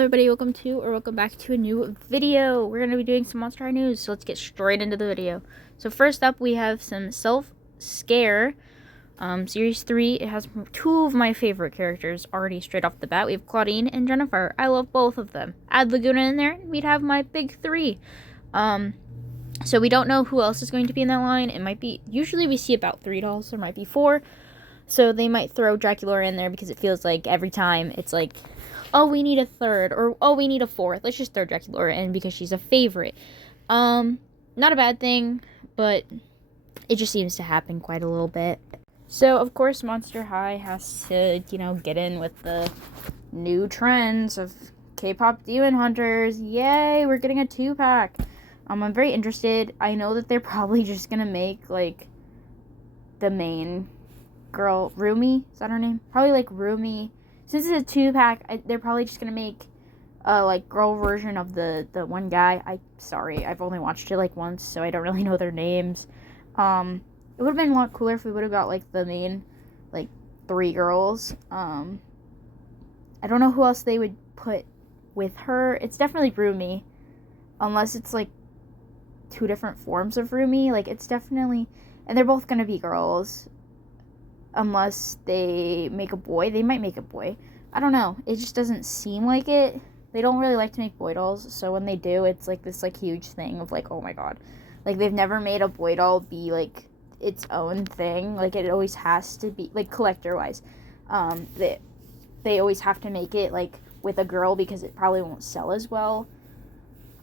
everybody, welcome back to a new video. We're going to be doing some Monster High news, so let's get straight into the video. So first up, we have some Self-Scare, Series 3. It has two of my favorite characters already straight off the bat. We have Claudine and Jennifer. I love both of them. Add Laguna in there, we'd have my big three. So we don't know who else is going to be in that line. It might be, usually we see about 3 dolls, there might be 4. So they might throw Draculaura in there because it feels like every time it's like, oh, we need a third, or oh, we need a fourth. Let's just throw Draculaura in because she's a favorite. Not a bad thing, but it just seems to happen quite a little bit. So, of course, Monster High has to, get in with the new trends of K-pop Demon Hunters. Yay, we're getting a 2-pack. I'm very interested. I know that they're probably just gonna make, like, the main girl, Rumi, is that her name? Probably, like, Rumi. Since it's a 2-pack, they're probably just gonna make a, like, girl version of the one guy. Sorry, I've only watched it, like, once, so I don't really know their names. It would have been a lot cooler if we would have got, like, the main, like, 3 girls. I don't know who else they would put with her. It's definitely Rumi, unless it's, like, 2 different forms of Rumi. Like, it's definitely, and they're both gonna be girls. Unless they make a boy. They might make a boy. I don't know. It just doesn't seem like it. They don't really like to make boy dolls. So when they do, it's like this like huge thing of like, oh my god. Like they've never made a boy doll be like its own thing. Like it always has to be like collector wise. They always have to make it like with a girl because it probably won't sell as well.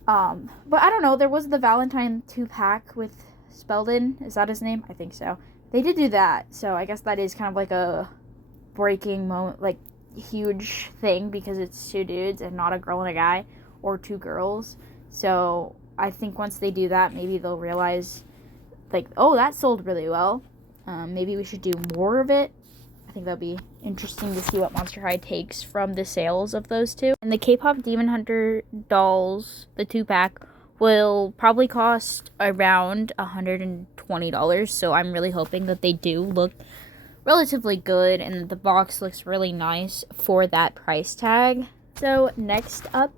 But I don't know. There was the Valentine 2-pack with Speldon. Is that his name? I think so. They did do that, so I guess that is kind of like a breaking moment, like, huge thing, because it's 2 dudes and not a girl and a guy, or 2 girls. So I think once they do that, maybe they'll realize, like, oh, that sold really well. Maybe we should do more of it. I think that'll be interesting to see what Monster High takes from the sales of those 2. And the K-pop Demon Hunter dolls, the 2-pack, will probably cost around $120, so I'm really hoping that they do look relatively good and that the box looks really nice for that price tag. So next up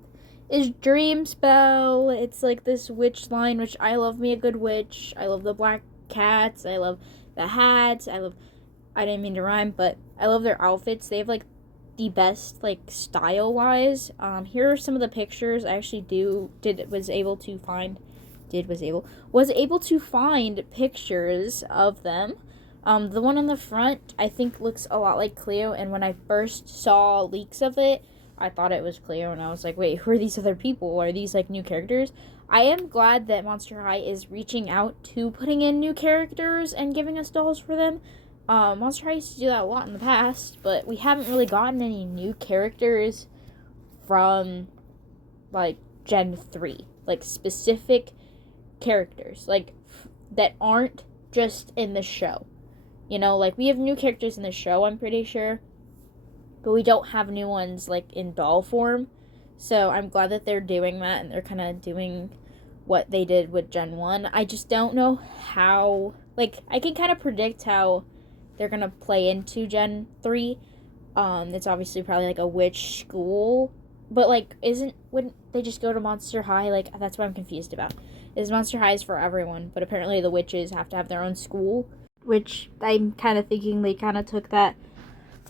is Dream Spell. It's like this witch line, which I love me a good witch. I love the black cats. I love the hats. I didn't mean to rhyme, but I love their outfits. They have like the best like style wise. Here are some of the pictures I actually was able to find pictures of them. The one on the front I think looks a lot like Cleo, and when I first saw leaks of it I thought it was Cleo, and I was like, wait, who are these other people? Are these like new characters? I am glad that Monster High is reaching out to putting in new characters and giving us dolls for them. Monster High used to do that a lot in the past, but we haven't really gotten any new characters from, like, Gen 3. Like, specific characters, like, that aren't just in the show. Like, we have new characters in the show, I'm pretty sure, but we don't have new ones, like, in doll form. So I'm glad that they're doing that, and they're kind of doing what they did with Gen 1. I just don't know how, like, I can kind of predict how they're going to play into Gen 3. It's obviously probably, like, a witch school. But, like, wouldn't they just go to Monster High? Like, that's what I'm confused about. Is Monster High is for everyone, but apparently the witches have to have their own school. Which I'm kind of thinking they kind of took that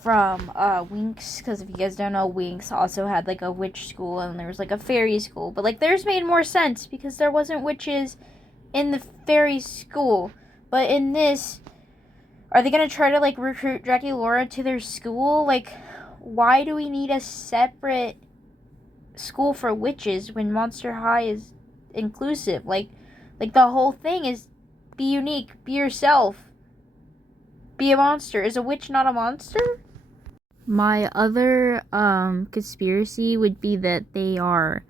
from Winx. Because if you guys don't know, Winx also had, like, a witch school. And there was, like, a fairy school. But, like, theirs made more sense because there wasn't witches in the fairy school. But in this, are they going to try to, like, recruit Draculaura to their school? Like, why do we need a separate school for witches when Monster High is inclusive? Like the whole thing is be unique, be yourself, be a monster. Is a witch not a monster? My other conspiracy would be that that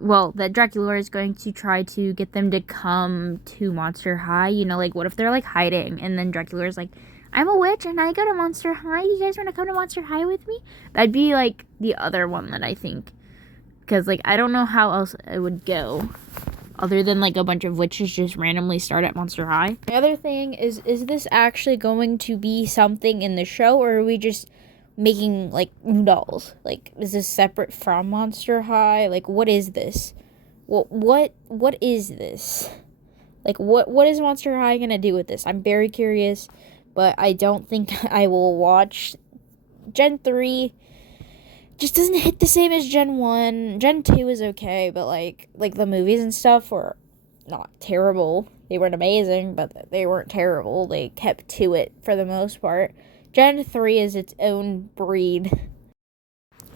Draculaura is going to try to get them to come to Monster High. Like, what if they're, like, hiding, and then Draculaura's like, I'm a witch, and I go to Monster High. You guys want to come to Monster High with me? That'd be, like, the other one that I think. Because, like, I don't know how else it would go, other than, like, a bunch of witches just randomly start at Monster High. The other thing is this actually going to be something in the show, or are we just making like new dolls? Like, is this separate from Monster High? Like, what is this? What is this? Like, what is Monster High gonna do with this? I'm very curious, but I don't think I will watch. Gen 3 just doesn't hit the same as Gen 1. Gen 2 is okay, but like the movies and stuff were not terrible. They weren't amazing, but they weren't terrible. They kept to it for the most part. Gen 3 is its own breed.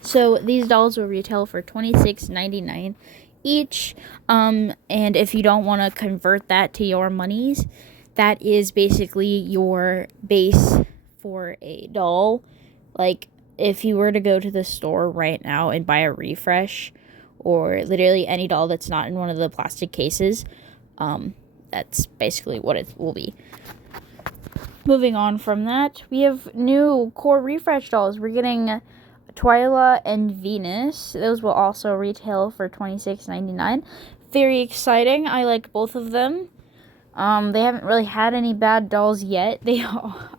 So these dolls will retail for $26.99 each. And if you don't want to convert that to your monies, that is basically your base for a doll. Like, if you were to go to the store right now and buy a refresh, or literally any doll that's not in one of the plastic cases, that's basically what it will be. Moving on from that, we have new core refresh dolls. We're getting Twyla and Venus. Those will also retail for $26.99. Very exciting. I like both of them. They haven't really had any bad dolls yet. They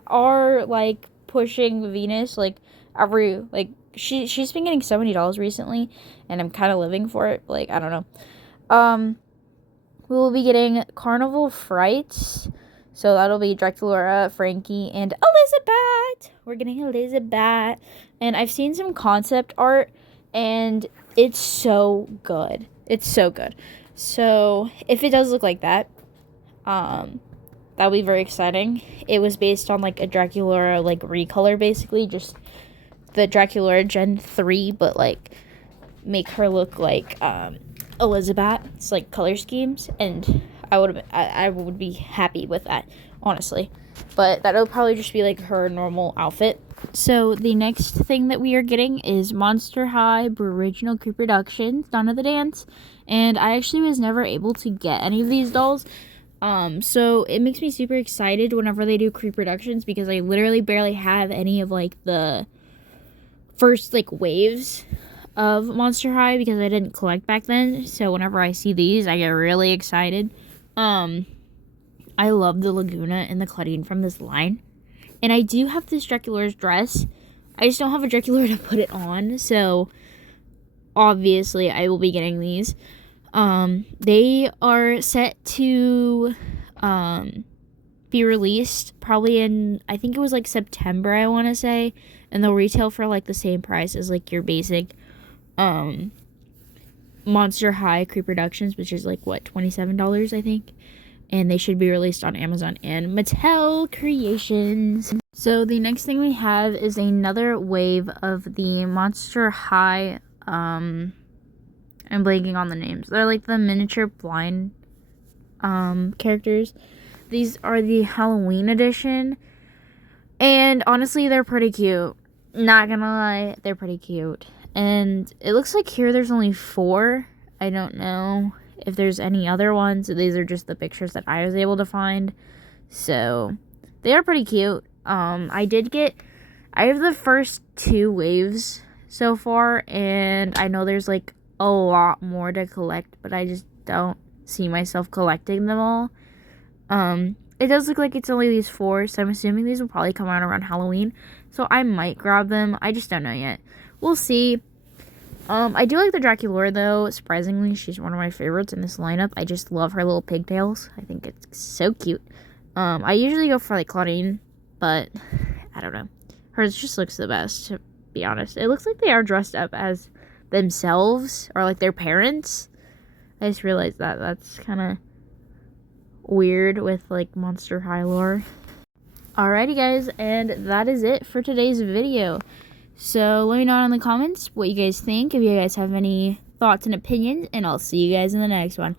are like pushing Venus like every like she's been getting so many dolls recently, and I'm kind of living for it. Like, I don't know. We will be getting Carnival Frights. So that'll be Draculaura, Frankie, and Elizabeth. We're getting Elizabeth. And I've seen some concept art, and it's so good. It's so good. So if it does look like that, that'll be very exciting. It was based on like a Draculaura like recolor, basically, just the Draculaura Gen 3, but like make her look like Elizabeth. It's like color schemes, and I would be happy with that, honestly. But that'll probably just be like her normal outfit. So the next thing that we are getting is Monster High Original Pre-Productions, Dawn of the Dance. And I actually was never able to get any of these dolls. So it makes me super excited whenever they do pre-productions, because I literally barely have any of like the first like waves of Monster High, because I didn't collect back then. So whenever I see these, I get really excited. I love the Laguna and the Claudine from this line. And I do have this Draculaura's dress. I just don't have a Draculaura to put it on. So obviously I will be getting these. They are set to be released probably in, I think it was like September, I want to say. And they'll retail for like the same price as like your basic Monster High Pre-Productions, which is like what, $27, I think. And they should be released on Amazon and Mattel Creations. So the next thing we have is another wave of the Monster High, I'm blanking on the names. They're like the miniature blind characters. These are the Halloween edition. And honestly, they're pretty cute. Not gonna lie, they're pretty cute. And it looks like here there's only 4. I don't know if there's any other ones. These are just the pictures that I was able to find. So they are pretty cute. I have the first 2 waves so far, and I know there's like a lot more to collect, but I just don't see myself collecting them all. It does look like it's only these 4, so I'm assuming these will probably come out around Halloween, so I might grab them. I just don't know yet. We'll see. I do like the Draculaura, though. Surprisingly, she's one of my favorites in this lineup. I just love her little pigtails. I think it's so cute. I usually go for like Claudine, but I don't know. Hers just looks the best, to be honest. It looks like they are dressed up as themselves or like their parents. I just realized that. That's kind of weird with like Monster High lore. Alrighty, guys, and that is it for today's video. So let me know in the comments what you guys think, if you guys have any thoughts and opinions, and I'll see you guys in the next one.